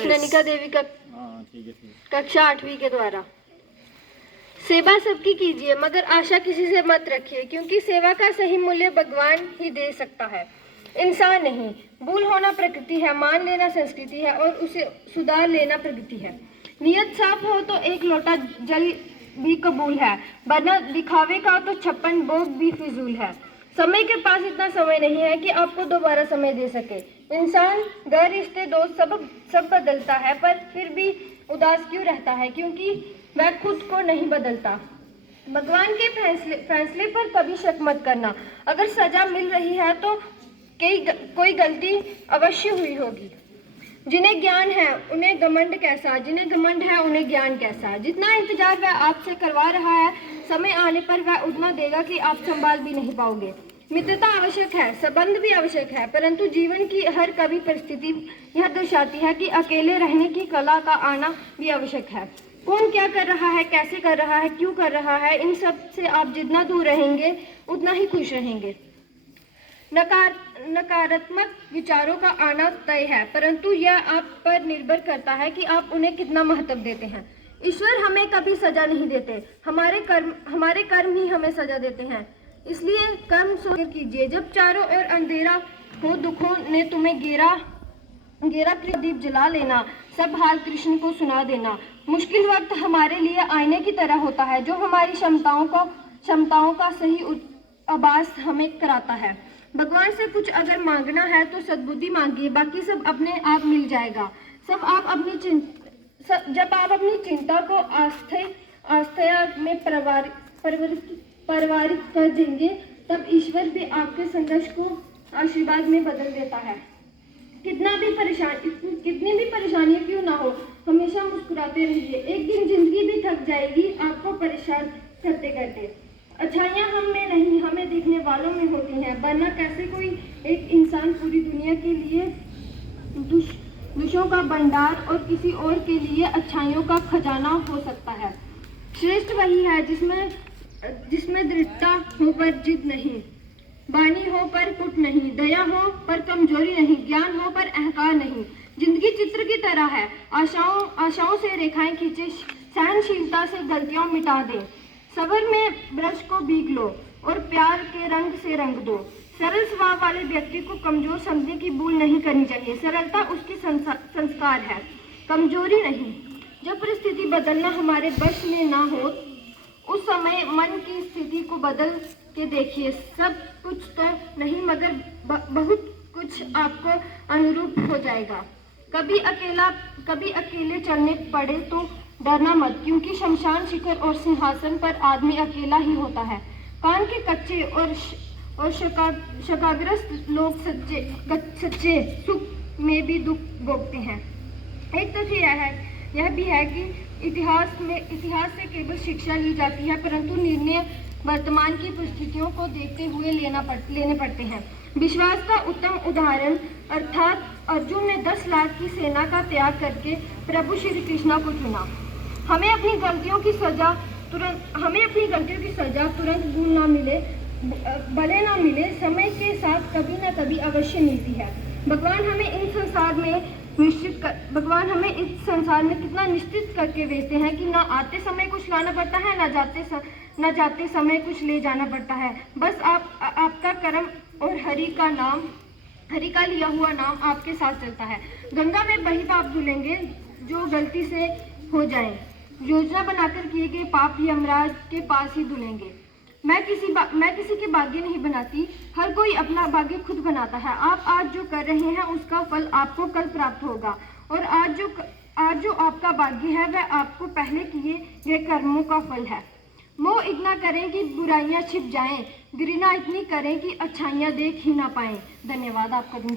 कृष्णनिका देवी का कक्षा 8वीं के द्वारा। सेवा सबकी कीजिए मगर आशा किसी से मत रखिए, क्योंकि सेवा का सही मूल्य भगवान ही दे सकता है, इंसान नहीं। भूल होना प्रकृति है, मान लेना संस्कृति है और उसे सुधार लेना प्रगति है। नियत साफ हो तो एक लोटा जल भी कबूल है, वरना दिखावे का तो 56 भोग भी फिजूल है। समय के पास इतना समय नहीं है कि आपको दोबारा समय दे सके। इंसान, घर, रिश्ते, दोस्त सब बदलता है, पर फिर भी उदास क्यों रहता है? क्योंकि वह खुद को नहीं बदलता। भगवान के फैसले पर कभी शक मत करना। अगर सजा मिल रही है तो कोई गलती अवश्य हुई होगी। जिन्हें ज्ञान है उन्हें घमंड कैसा, जिन्हें घमंड है उन्हें ज्ञान कैसा। जितना इंतजार वह आपसे करवा रहा है, समय आने पर वह उतना देगा कि आप संभाल भी नहीं पाओगे। मित्रता आवश्यक है, संबंध भी आवश्यक है, परंतु जीवन की हर कभी परिस्थिति यह दर्शाती है कि अकेले रहने की कला का आना भी आवश्यक है। कौन क्या कर रहा है, कैसे कर रहा है, क्यों कर रहा है, इन सब से आप जितना दूर रहेंगे उतना ही खुश रहेंगे। नकारात्मक विचारों का आना तय है, परंतु यह आप पर निर्भर करता है कि आप उन्हें कितना महत्व देते हैं। ईश्वर हमें कभी सजा नहीं देते, हमारे कर्म ही हमें सजा देते हैं। इसलिए कर्म सोच कीजिए। जब चारों ओर अंधेरा हो, दुखों ने तुम्हें घेरा दीप जला लेना, सब हाल कृष्ण को सुना देना। मुश्किल वक्त हमारे लिए आईने की तरह होता है, जो हमारी क्षमताओं का सही आभास हमें कराता है। भगवान से कुछ अगर मांगना है तो सद्बुद्धि मांगिए, बाकी सब अपने आप मिल जाएगा। जब आप अपनी चिंता को आस्था में परिवारित कर देंगे, तब ईश्वर भी आपके संघर्ष को आशीर्वाद में बदल देता है। कितनी भी परेशानियां क्यों ना हो, हमेशा मुस्कुराते रहिए। एक दिन जिंदगी भी थक जाएगी आपको परेशान करते करते। अच्छाइयाँ हम में नहीं, हमें देखने वालों में होती हैं, वरना कैसे कोई एक इंसान पूरी दुनिया के लिए दुष्टों का भंडार और किसी और के लिए अच्छाइयों का खजाना हो सकता है। श्रेष्ठ वही है जिसमें दृढ़ता हो पर जिद नहीं, वाणी हो पर कुट नहीं, दया हो पर कमजोरी नहीं, ज्ञान हो पर अहंकार नहीं। जिंदगी चित्र की तरह है, आशाओं से रेखाएं खींचे, सहनशीलता से गलतियां मिटा दे। सबर में ब्रश को भीग लो और प्यार के रंग से रंग दो। सरल स्वभाव वाले व्यक्ति को कमजोर समझने की भूल नहीं करनी चाहिए। सरलता उसकी संस्कार है, कमजोरी नहीं। जब परिस्थिति बदलना हमारे बस में ना हो, उस समय मन की स्थिति को बदल के देखिए। सब कुछ तो नहीं मगर बहुत कुछ आपको अनुरूप हो जाएगा। कभी अकेले चलने पड़े तो डरना मत, क्योंकि शमशान शिखर और सिंहासन पर आदमी अकेला ही होता है। कान के कच्चे और शकाग्रस्त लोग सच्चे सुख में भी दुख भोगते हैं। एक तथ्य यह भी है कि इतिहास से केवल शिक्षा ली जाती है, परंतु निर्णय वर्तमान की परिस्थितियों को देखते हुए लेने पड़ते हैं। विश्वास का उत्तम उदाहरण अर्थात अर्जुन ने 10 लाख की सेना का त्याग करके प्रभु श्री कृष्ण को चुना। हमें अपनी गलतियों की सजा तुरंत भले ना मिले, समय के साथ कभी ना कभी अवश्य मिलती है। भगवान हमें इस संसार में कितना निश्चित करके भेजते हैं कि ना आते समय कुछ लाना पड़ता है, ना जाते समय कुछ ले जाना पड़ता है। बस आपका कर्म और हरि का लिया हुआ नाम आपके साथ चलता है। गंगा में वही पाप धुलेंगे जो गलती से हो जाएं। योजना बनाकर किए गए पाप यमराज के पास ही धुलेंगे। मैं किसी के भाग्य नहीं बनाती, हर कोई अपना भाग्य खुद बनाता है। आप आज जो कर रहे हैं उसका फल आपको कल प्राप्त होगा, और आज जो आपका भाग्य है वह आपको पहले किए गए कर्मों का फल है। मोह इतना करें कि बुराइयां छिप जाएं, घृणा इतनी करें कि अच्छाइयां देख ही ना पाएं। धन्यवाद। आपका दिन